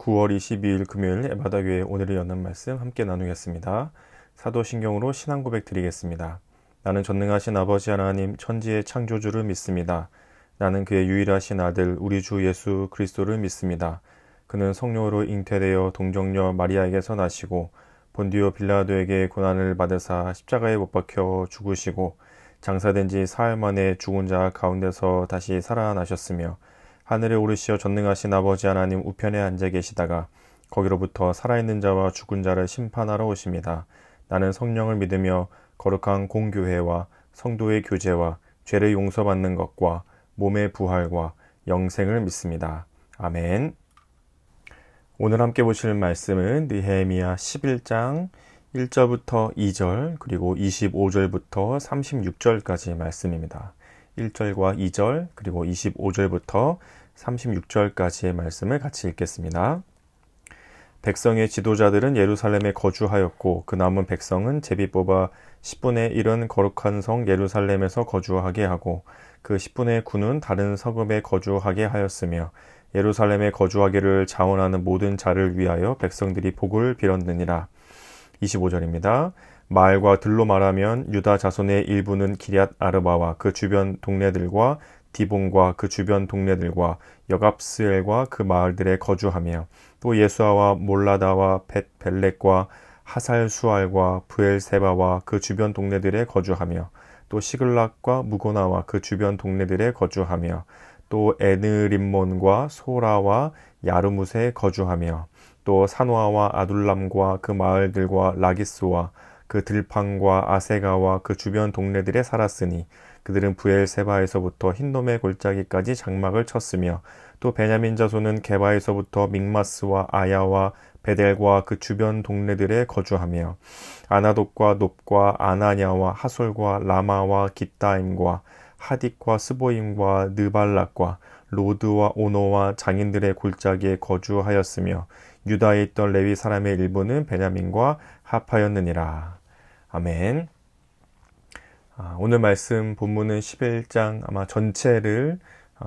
9월 22일 금요일 에바다교회 오늘의 연합 말씀 함께 나누겠습니다. 사도신경으로 신앙 고백 드리겠습니다. 나는 전능하신 아버지 하나님 천지의 창조주를 믿습니다. 나는 그의 유일하신 아들 우리 주 예수 그리스도를 믿습니다. 그는 성령으로 잉태되어 동정녀 마리아에게서 나시고 본디오 빌라도에게 고난을 받으사 십자가에 못 박혀 죽으시고 장사된 지 사흘 만에 죽은 자 가운데서 다시 살아나셨으며 하늘에 오르시어 전능하신 아버지 하나님 우편에 앉아 계시다가 거기로부터 살아있는 자와 죽은 자를 심판하러 오십니다. 나는 성령을 믿으며 거룩한 공교회와 성도의 교제와 죄를 용서받는 것과 몸의 부활과 영생을 믿습니다. 아멘. 오늘 함께 보실 말씀은 느헤미야 11장 1절부터 2절 그리고 25절부터 36절까지 말씀입니다. 1절과 2절 그리고 25절부터 36절까지의 말씀을 같이 읽겠습니다. 백성의 지도자들은 예루살렘에 거주하였고 그 남은 백성은 제비 뽑아 10분의 1은 거룩한 성 예루살렘에서 거주하게 하고 그 10분의 9는 다른 성읍에 거주하게 하였으며 예루살렘에 거주하기를 자원하는 모든 자를 위하여 백성들이 복을 빌었느니라. 25절입니다. 마을과 들로 말하면 유다 자손의 일부는 기럇 아르바와 그 주변 동네들과 디본과 그 주변 동네들과 여갑스엘과 그 마을들에 거주하며 또 예수아와 몰라다와 벳벨렉과 하살수알과 브엘세바와 그 주변 동네들에 거주하며 또 시글락과 무고나와 그 주변 동네들에 거주하며 또 에느림몬과 소라와 야르무세에 거주하며 또 산화와 아둘람과 그 마을들과 라기스와 그 들판과 아세가와 그 주변 동네들에 살았으니 그들은 부엘세바에서부터 흰놈의 골짜기까지 장막을 쳤으며 또 베냐민 자손은 게바에서부터 믹마스와 아야와 베델과 그 주변 동네들에 거주하며 아나돗과 놉과 아나냐와 하솔과 라마와 깃다임과 하딕과 스보임과 느발락과 로드와 오노와 장인들의 골짜기에 거주하였으며 유다에 있던 레위 사람의 일부는 베냐민과 합하였느니라. 아멘. 오늘 말씀 본문은 11장 아마 전체를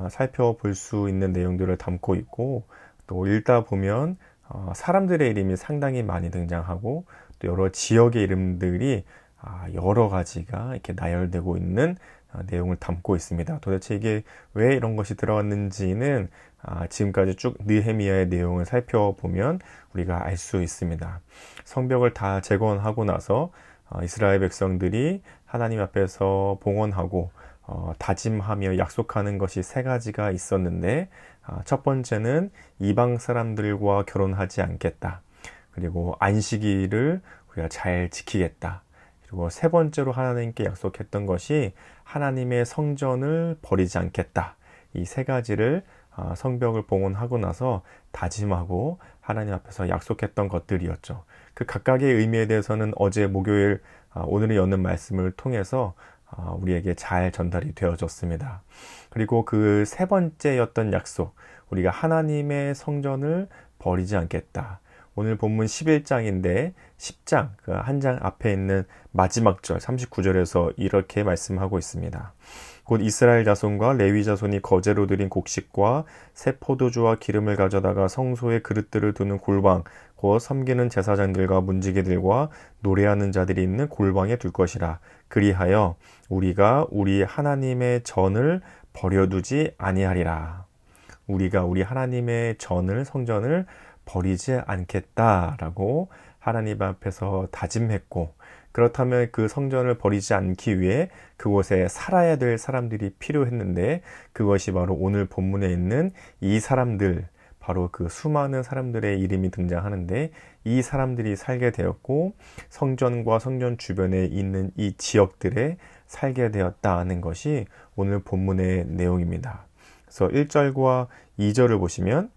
살펴볼 수 있는 내용들을 담고 있고 또 읽다 보면 사람들의 이름이 상당히 많이 등장하고 또 여러 지역의 이름들이 여러 가지가 이렇게 나열되고 있는 내용을 담고 있습니다. 도대체 이게 왜 이런 것이 들어갔는지는 지금까지 쭉 느헤미야의 내용을 살펴보면 우리가 알 수 있습니다. 성벽을 다 재건하고 나서 이스라엘 백성들이 하나님 앞에서 봉헌하고 다짐하며 약속하는 것이 세 가지가 있었는데 첫 번째는 이방 사람들과 결혼하지 않겠다. 그리고 안식일을 우리가 잘 지키겠다. 그리고 세 번째로 하나님께 약속했던 것이 하나님의 성전을 버리지 않겠다. 이 세 가지를 성벽을 봉헌하고 나서 다짐하고 하나님 앞에서 약속했던 것들이었죠. 그 각각의 의미에 대해서는 어제 목요일 오늘의 여는 말씀을 통해서 우리에게 잘 전달이 되어졌습니다. 그리고 그 세 번째였던 약속, 우리가 하나님의 성전을 버리지 않겠다. 오늘 본문 11장인데 10장 그 한 장 앞에 있는 마지막 절 39절에서 이렇게 말씀하고 있습니다. 곧 이스라엘 자손과 레위 자손이 거제로 드린 곡식과 새 포도주와 기름을 가져다가 성소에 그릇들을 두는 골방 곧 섬기는 제사장들과 문지기들과 노래하는 자들이 있는 골방에 둘 것이라. 그리하여 우리가 우리 하나님의 전을 버려두지 아니하리라. 우리가 우리 하나님의 전을 성전을 버리지 않겠다라고 하나님 앞에서 다짐했고, 그렇다면 그 성전을 버리지 않기 위해 그곳에 살아야 될 사람들이 필요했는데 그것이 바로 오늘 본문에 있는 이 사람들, 바로 그 수많은 사람들의 이름이 등장하는데 이 사람들이 살게 되었고 성전과 성전 주변에 있는 이 지역들에 살게 되었다는 것이 오늘 본문의 내용입니다. 그래서 1절과 2절을 보시면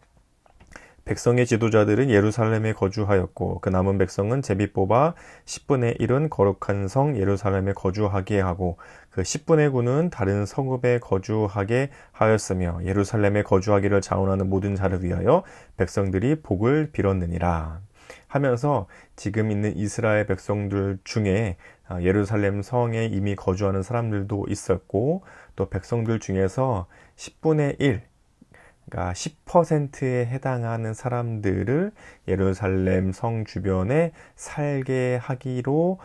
백성의 지도자들은 예루살렘에 거주하였고 그 남은 백성은 제비 뽑아 10분의 1은 거룩한 성 예루살렘에 거주하게 하고 그 10분의 9는 다른 성읍에 거주하게 하였으며 예루살렘에 거주하기를 자원하는 모든 자를 위하여 백성들이 복을 빌었느니라 하면서 지금 있는 이스라엘 백성들 중에 예루살렘 성에 이미 거주하는 사람들도 있었고 또 백성들 중에서 10분의 1 그러니까 10%에 해당하는 사람들을 예루살렘 성 주변에 살게 하기로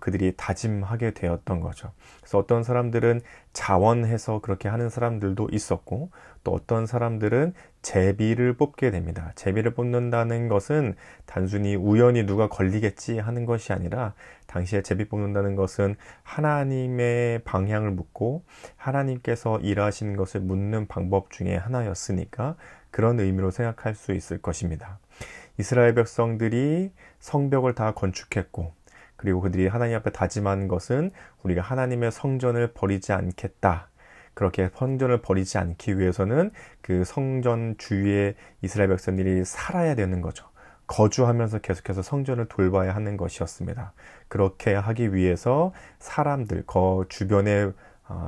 그들이 다짐하게 되었던 거죠. 그래서 어떤 사람들은 자원해서 그렇게 하는 사람들도 있었고, 또 어떤 사람들은 제비를 뽑게 됩니다. 제비를 뽑는다는 것은 단순히 우연히 누가 걸리겠지 하는 것이 아니라, 당시에 제비 뽑는다는 것은 하나님의 방향을 묻고 하나님께서 일하신 것을 묻는 방법 중에 하나였으니까 그런 의미로 생각할 수 있을 것입니다. 이스라엘 백성들이 성벽을 다 건축했고, 그리고 그들이 하나님 앞에 다짐한 것은 우리가 하나님의 성전을 버리지 않겠다. 그렇게 성전을 버리지 않기 위해서는 그 성전 주위에 이스라엘 백성들이 살아야 되는 거죠. 거주하면서 계속해서 성전을 돌봐야 하는 것이었습니다. 그렇게 하기 위해서 사람들, 주변에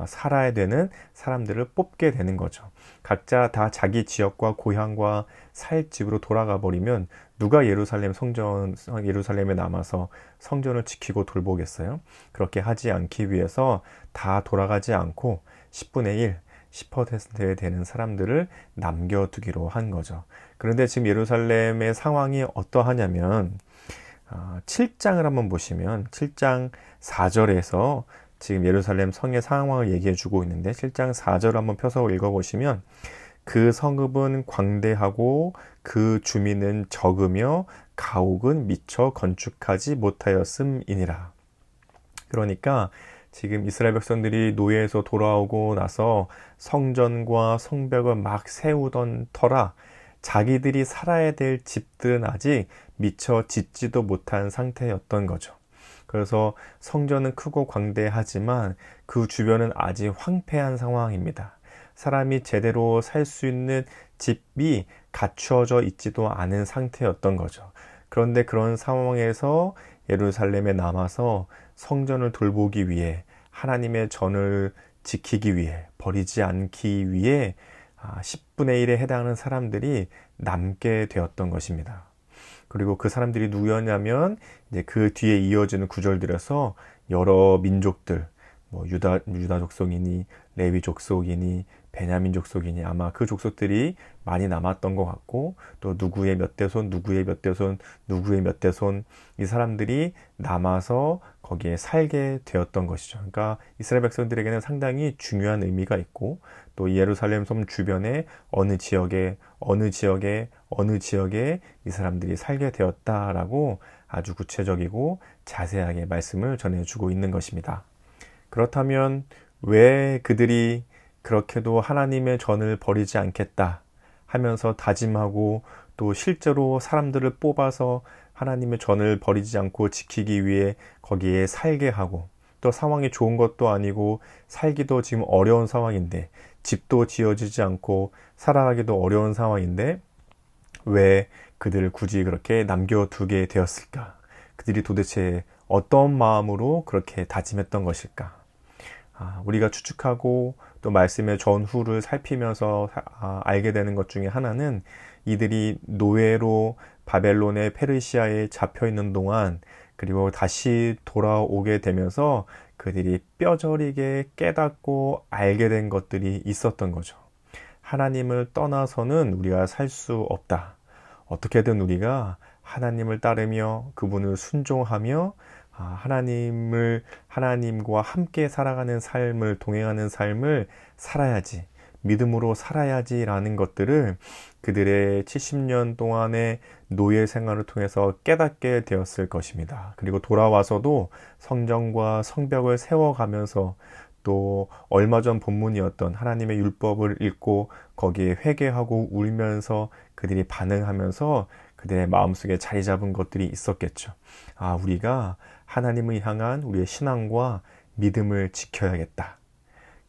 살아야 되는 사람들을 뽑게 되는 거죠. 각자 다 자기 지역과 고향과 살 집으로 돌아가 버리면 누가 예루살렘에 남아서 성전을 지키고 돌보겠어요? 그렇게 하지 않기 위해서 다 돌아가지 않고 10분의 1, 10% 되는 사람들을 남겨두기로 한 거죠. 그런데 지금 예루살렘의 상황이 어떠하냐면 7장을 한번 보시면 7장 4절에서 지금 예루살렘 성의 상황을 얘기해 주고 있는데, 7장 4절 한번 펴서 읽어보시면 그 성읍은 광대하고 그 주민은 적으며 가옥은 미처 건축하지 못하였음이니라. 그러니까 지금 이스라엘 백성들이 노예에서 돌아오고 나서 성전과 성벽을 막 세우던 터라 자기들이 살아야 될 집들은 아직 미처 짓지도 못한 상태였던 거죠. 그래서 성전은 크고 광대하지만 그 주변은 아직 황폐한 상황입니다. 사람이 제대로 살 수 있는 집이 갖추어져 있지도 않은 상태였던 거죠. 그런데 그런 상황에서 예루살렘에 남아서 성전을 돌보기 위해, 하나님의 전을 지키기 위해, 버리지 않기 위해 10분의 1에 해당하는 사람들이 남게 되었던 것입니다. 그리고 그 사람들이 누구였냐면, 이제 그 뒤에 이어지는 구절들에서 여러 민족들, 유다 족속이니 레위 족속이니 베냐민 족속이니 아마 그 족속들이 많이 남았던 것 같고, 또 누구의 몇 대손, 누구의 몇 대손, 누구의 몇 대손, 이 사람들이 남아서 거기에 살게 되었던 것이죠. 그러니까 이스라엘 백성들에게는 상당히 중요한 의미가 있고, 또 예루살렘 섬 주변에 어느 지역에 이 사람들이 살게 되었다라고 아주 구체적이고 자세하게 말씀을 전해주고 있는 것입니다. 그렇다면 왜 그들이 그렇게도 하나님의 전을 버리지 않겠다 하면서 다짐하고, 또 실제로 사람들을 뽑아서 하나님의 전을 버리지 않고 지키기 위해 거기에 살게 하고, 또 상황이 좋은 것도 아니고 살기도 지금 어려운 상황인데, 집도 지어지지 않고 살아가기도 어려운 상황인데 왜 그들을 굳이 그렇게 남겨두게 되었을까? 그들이 도대체 어떤 마음으로 그렇게 다짐했던 것일까? 우리가 추측하고 또 말씀의 전후를 살피면서 알게 되는 것 중에 하나는, 이들이 노예로 바벨론의 페르시아에 잡혀 있는 동안, 그리고 다시 돌아오게 되면서 그들이 뼈저리게 깨닫고 알게 된 것들이 있었던 거죠. 하나님을 떠나서는 우리가 살 수 없다. 어떻게든 우리가 하나님을 따르며 그분을 순종하며 하나님과 함께 살아가는 삶을, 동행하는 삶을 살아야지, 믿음으로 살아야지라는 것들을 그들의 70년 동안의 노예 생활을 통해서 깨닫게 되었을 것입니다. 그리고 돌아와서도 성전과 성벽을 세워가면서, 또 얼마 전 본문이었던 하나님의 율법을 읽고 거기에 회개하고 울면서 그들이 반응하면서 그들의 마음속에 자리 잡은 것들이 있었겠죠. 우리가 하나님을 향한 우리의 신앙과 믿음을 지켜야겠다.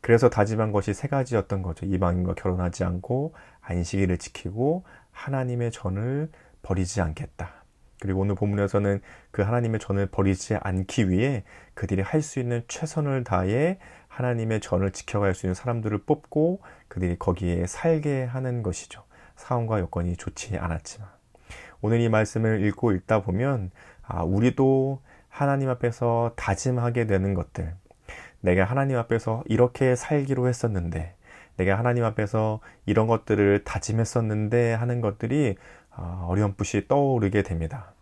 그래서 다짐한 것이 3가지였던 거죠. 이방인과 결혼하지 않고 안식일을 지키고 하나님의 전을 버리지 않겠다. 그리고 오늘 본문에서는 그 하나님의 전을 버리지 않기 위해 그들이 할 수 있는 최선을 다해 하나님의 전을 지켜갈 수 있는 사람들을 뽑고 그들이 거기에 살게 하는 것이죠. 상황과 여건이 좋지 않았지만. 오늘 이 말씀을 읽다 보면 우리도 하나님 앞에서 다짐하게 되는 것들, 내가 하나님 앞에서 이렇게 살기로 했었는데, 내가 하나님 앞에서 이런 것들을 다짐했었는데 하는 것들이 어렴풋이 떠오르게 됩니다.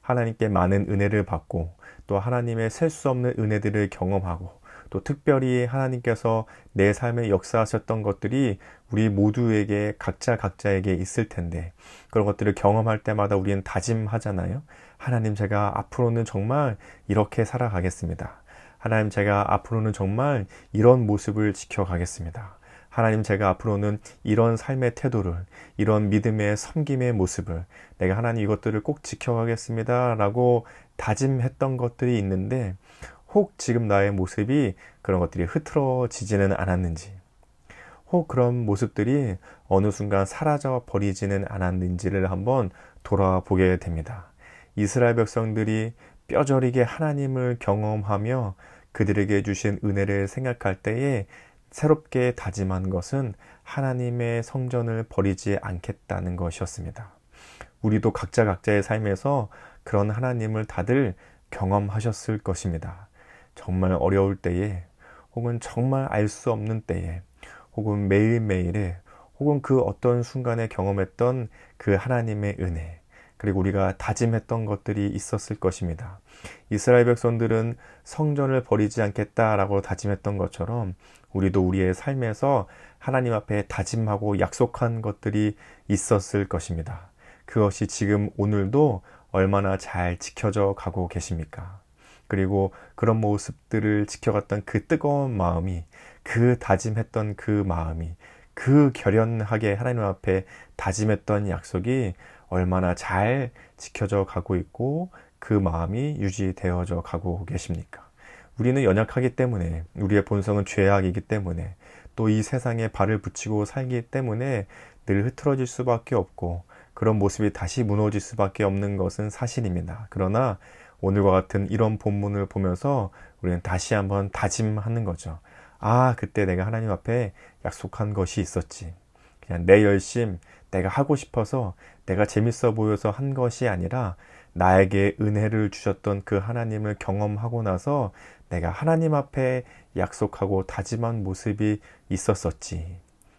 하나님께 많은 은혜를 받고 또 하나님의 셀 수 없는 은혜들을 경험하고 또 특별히 하나님께서 내 삶에 역사하셨던 것들이 우리 모두에게 각자에게 있을 텐데 그런 것들을 경험할 때마다 우리는 다짐하잖아요. 하나님, 제가 앞으로는 정말 이렇게 살아가겠습니다. 하나님, 제가 앞으로는 정말 이런 모습을 지켜가겠습니다. 하나님, 제가 앞으로는 이런 삶의 태도를, 이런 믿음의 섬김의 모습을 내가 하나님 이것들을 꼭 지켜가겠습니다 라고 다짐했던 것들이 있는데 혹 지금 나의 모습이 그런 것들이 흐트러지지는 않았는지, 혹 그런 모습들이 어느 순간 사라져 버리지는 않았는지를 한번 돌아보게 됩니다. 이스라엘 백성들이 뼈저리게 하나님을 경험하며 그들에게 주신 은혜를 생각할 때에 새롭게 다짐한 것은 하나님의 성전을 버리지 않겠다는 것이었습니다. 우리도 각자의 삶에서 그런 하나님을 다들 경험하셨을 것입니다. 정말 어려울 때에, 혹은 정말 알 수 없는 때에, 혹은 매일매일에, 혹은 그 어떤 순간에 경험했던 그 하나님의 은혜, 그리고 우리가 다짐했던 것들이 있었을 것입니다. 이스라엘 백성들은 성전을 버리지 않겠다라고 다짐했던 것처럼 우리도 우리의 삶에서 하나님 앞에 다짐하고 약속한 것들이 있었을 것입니다. 그것이 지금 오늘도 얼마나 잘 지켜져 가고 계십니까? 그리고 그런 모습들을 지켜갔던 그 뜨거운 마음이, 그 다짐했던 그 마음이, 그 결연하게 하나님 앞에 다짐했던 약속이 얼마나 잘 지켜져 가고 있고 그 마음이 유지되어져 가고 계십니까? 우리는 연약하기 때문에, 우리의 본성은 죄악이기 때문에, 또 이 세상에 발을 붙이고 살기 때문에 늘 흐트러질 수밖에 없고 그런 모습이 다시 무너질 수밖에 없는 것은 사실입니다. 그러나 오늘과 같은 이런 본문을 보면서 우리는 다시 한번 다짐하는 거죠. 그때 내가 하나님 앞에 약속한 것이 있었지. 그냥 내 열심, 내가 하고 싶어서, 내가 재밌어 보여서 한 것이 아니라 나에게 은혜를 주셨던 그 하나님을 경험하고 나서 내가 하나님 앞에 약속하고 다짐한 모습이 있었었지.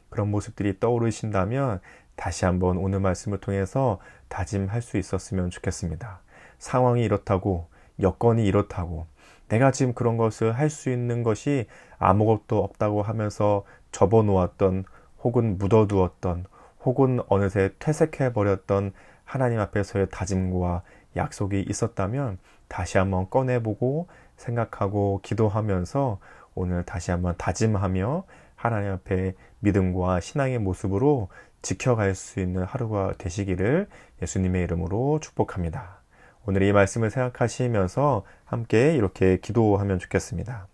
그런 모습들이 떠오르신다면 다시 한번 오늘 말씀을 통해서 다짐할 수 있었으면 좋겠습니다. 상황이 이렇다고, 여건이 이렇다고, 내가 지금 그런 것을 할 수 있는 것이 아무것도 없다고 하면서 접어놓았던, 혹은 묻어두었던, 혹은 어느새 퇴색해버렸던 하나님 앞에서의 다짐과 약속이 있었다면 다시 한번 꺼내보고 생각하고 기도하면서 오늘 다시 한번 다짐하며 하나님 앞에 믿음과 신앙의 모습으로 지켜갈 수 있는 하루가 되시기를 예수님의 이름으로 축복합니다. 오늘 이 말씀을 생각하시면서 함께 이렇게 기도하면 좋겠습니다.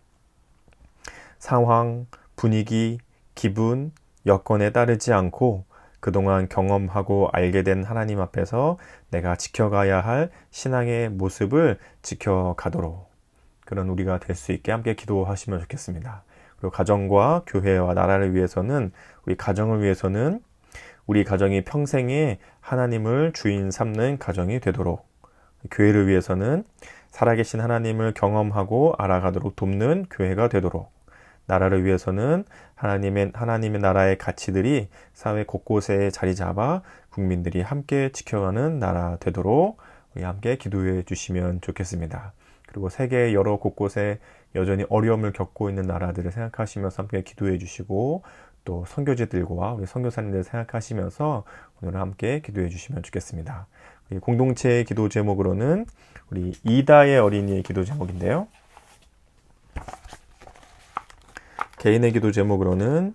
상황, 분위기, 기분, 여건에 따르지 않고 그동안 경험하고 알게 된 하나님 앞에서 내가 지켜가야 할 신앙의 모습을 지켜가도록 그런 우리가 될 수 있게 함께 기도하시면 좋겠습니다. 그리고 가정과 교회와 나라를 위해서는, 우리 가정을 위해서는 우리 가정이 평생에 하나님을 주인 삼는 가정이 되도록, 교회를 위해서는 살아계신 하나님을 경험하고 알아가도록 돕는 교회가 되도록, 나라를 위해서는 하나님의 나라의 가치들이 사회 곳곳에 자리 잡아 국민들이 함께 지켜가는 나라 되도록 우리 함께 기도해 주시면 좋겠습니다. 그리고 세계 여러 곳곳에 여전히 어려움을 겪고 있는 나라들을 생각하시면서 함께 기도해 주시고, 또 선교지들과 우리 선교사님들 생각하시면서 오늘 함께 기도해 주시면 좋겠습니다. 공동체의 기도 제목으로는 우리 이다의 어린이의 기도 제목인데요. 개인의 기도 제목으로는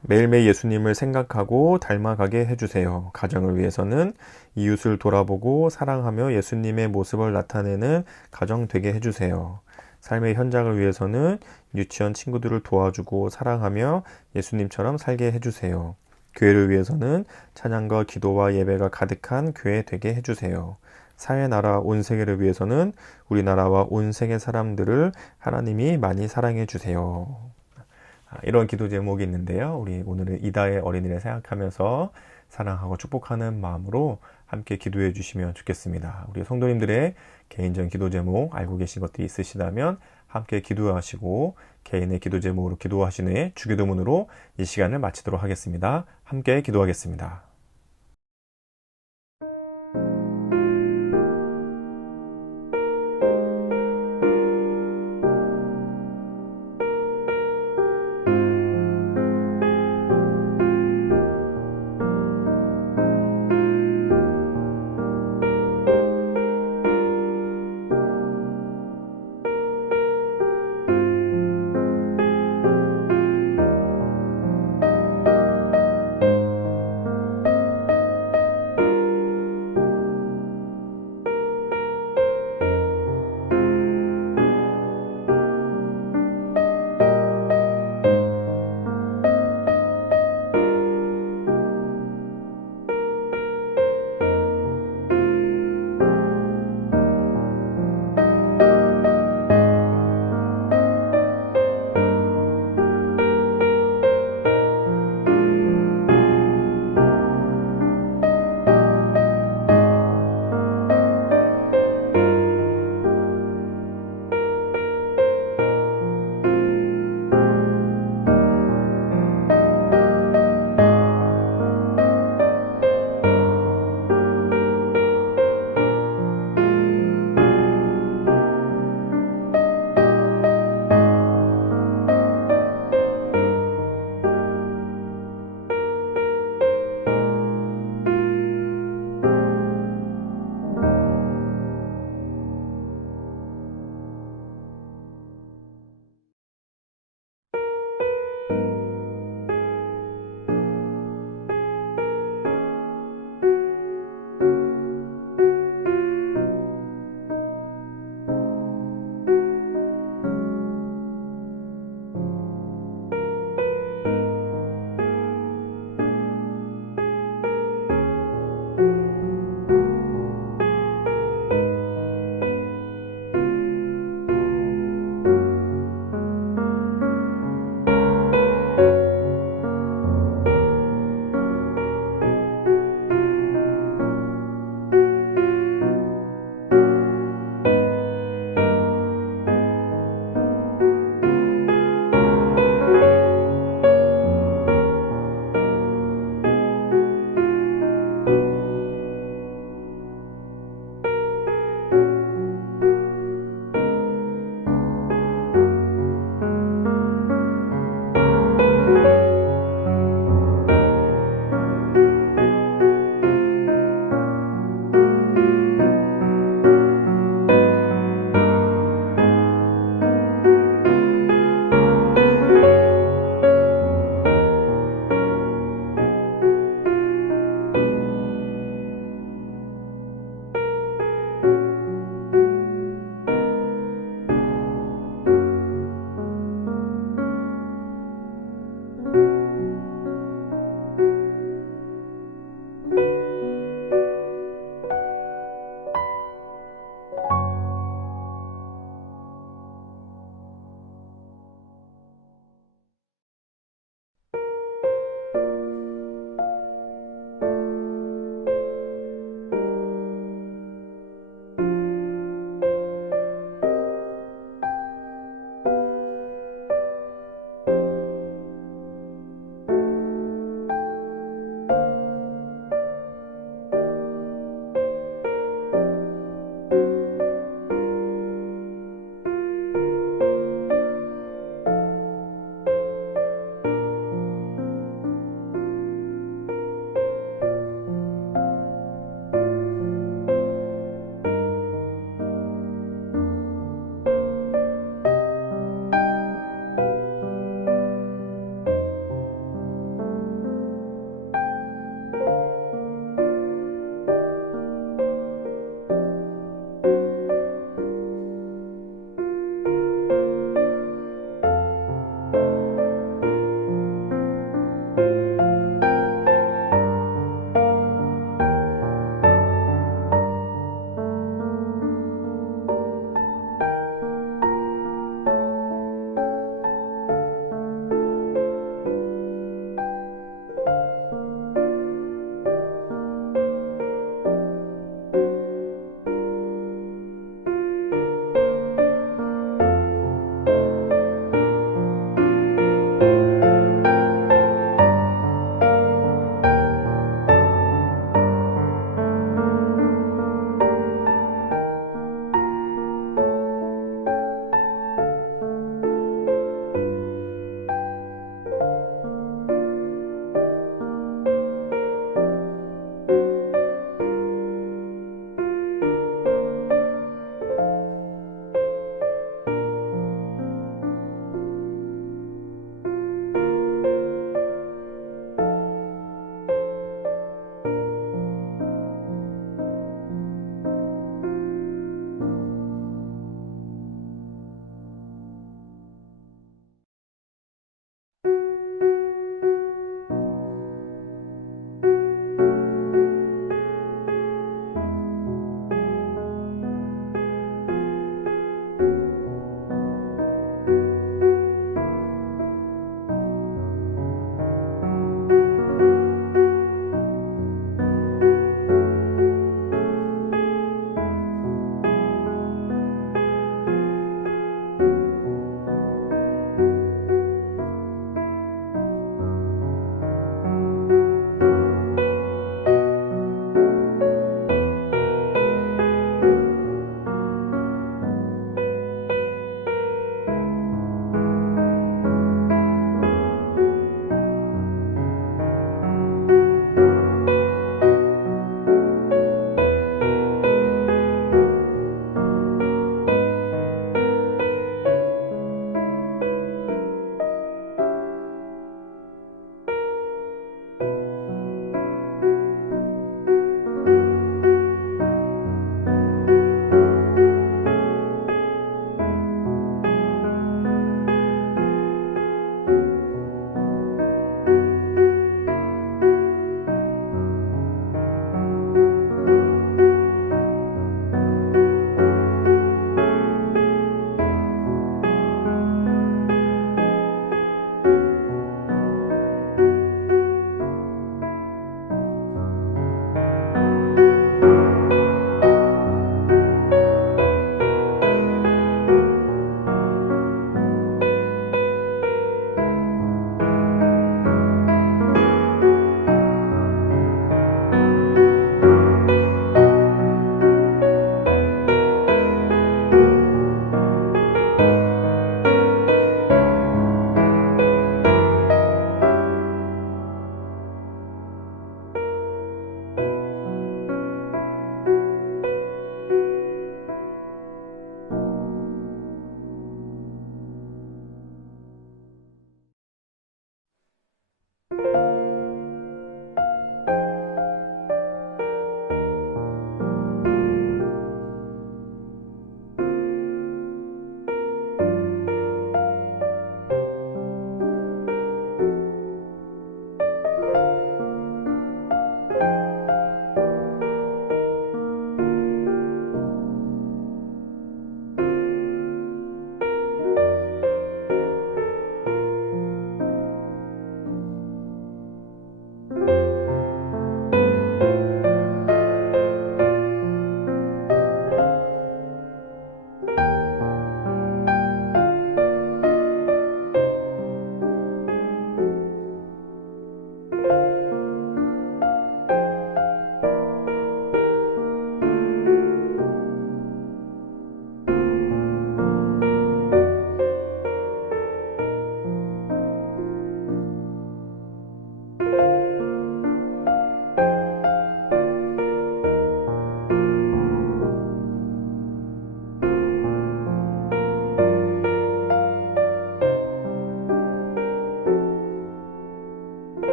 매일매일 예수님을 생각하고 닮아가게 해주세요. 가정을 위해서는 이웃을 돌아보고 사랑하며 예수님의 모습을 나타내는 가정 되게 해주세요. 삶의 현장을 위해서는 유치원 친구들을 도와주고 사랑하며 예수님처럼 살게 해주세요. 교회를 위해서는 찬양과 기도와 예배가 가득한 교회 되게 해주세요. 사회, 나라, 온 세계를 위해서는 우리나라와 온 세계 사람들을 하나님이 많이 사랑해 주세요. 이런 기도 제목이 있는데요. 우리 오늘은 이다의 어린이를 생각하면서 사랑하고 축복하는 마음으로 함께 기도해 주시면 좋겠습니다. 우리 성도님들의 개인적인 기도 제목 알고 계신 것들이 있으시다면 함께 기도하시고 개인의 기도 제목으로 기도하신 후에 주기도문으로 이 시간을 마치도록 하겠습니다. 함께 기도하겠습니다.